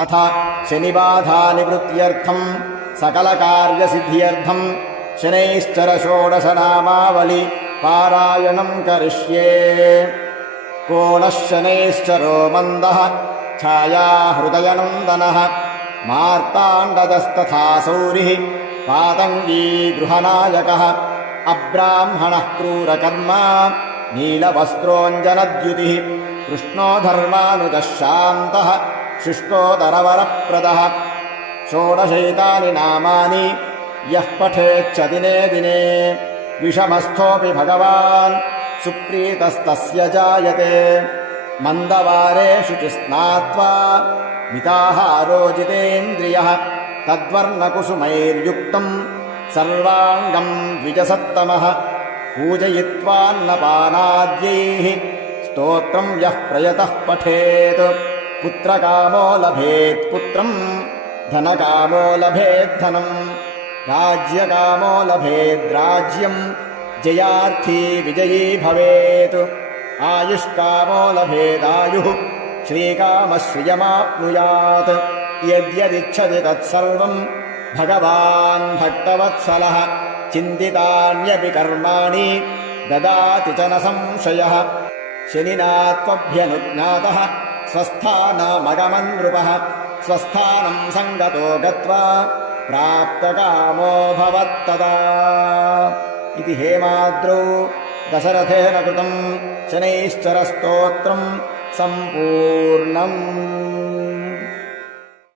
अथ शनिबाधानिवृत्त्यर्थम् सकलकार्यसिद्ध्यर्थम् शनैश्चर षोडशनामावलि पारायणम् करिष्ये। को नः शनैश्चरो मन्दः छायाहृदयनन्दनः मार्ताण्डदस्तथा सौरिः पातङ्गी गृहनायकः अब्राह्मणः क्रूरकर्मा नीलवस्त्रोऽञ्जनद्युतिः कृष्णो धर्मानुजः शान्तः शुष्कोदरवरप्रदः। षोडशैतानि नामानि यः पठेच्च दिने दिने विषमस्थोऽपि भगवान् सुप्रीतस्तस्य जायते। मन्दवारे शुचिस्नात्वा मिताहारो जितेन्द्रियः तद्वर्णकुसुमैर्युक्तम् सर्वाङ्गम् द्विजसत्तमः पूजयित्वान्नपानाद्यैः स्तोत्रम् यः प्रयतः पठेत् पुत्रकामो लभेत् पुत्रम् धनकामो लभेद्धनम् राज्यकामो लभेद्राज्यम् जयार्थी विजयी भवेत् आयुष्कामो लभेदायुः श्रीकामश्रियमाप्नुयात् यद्यदिच्छति तत्सर्वम् भगवान् भक्तवत्सलः चिन्तितान्यपि कर्माणि ददाति च न संशयः। शनिना त्वभ्यनुज्ञातः स्वस्थानमगमन् नृपः स्वस्थानम् सङ्गतो गत्वा प्राप्तकामो भवत्तदा। इति हेमाद्रौ दशरथेन कृतम् शनैश्चरस्तोत्रम् सम्पूर्णम्।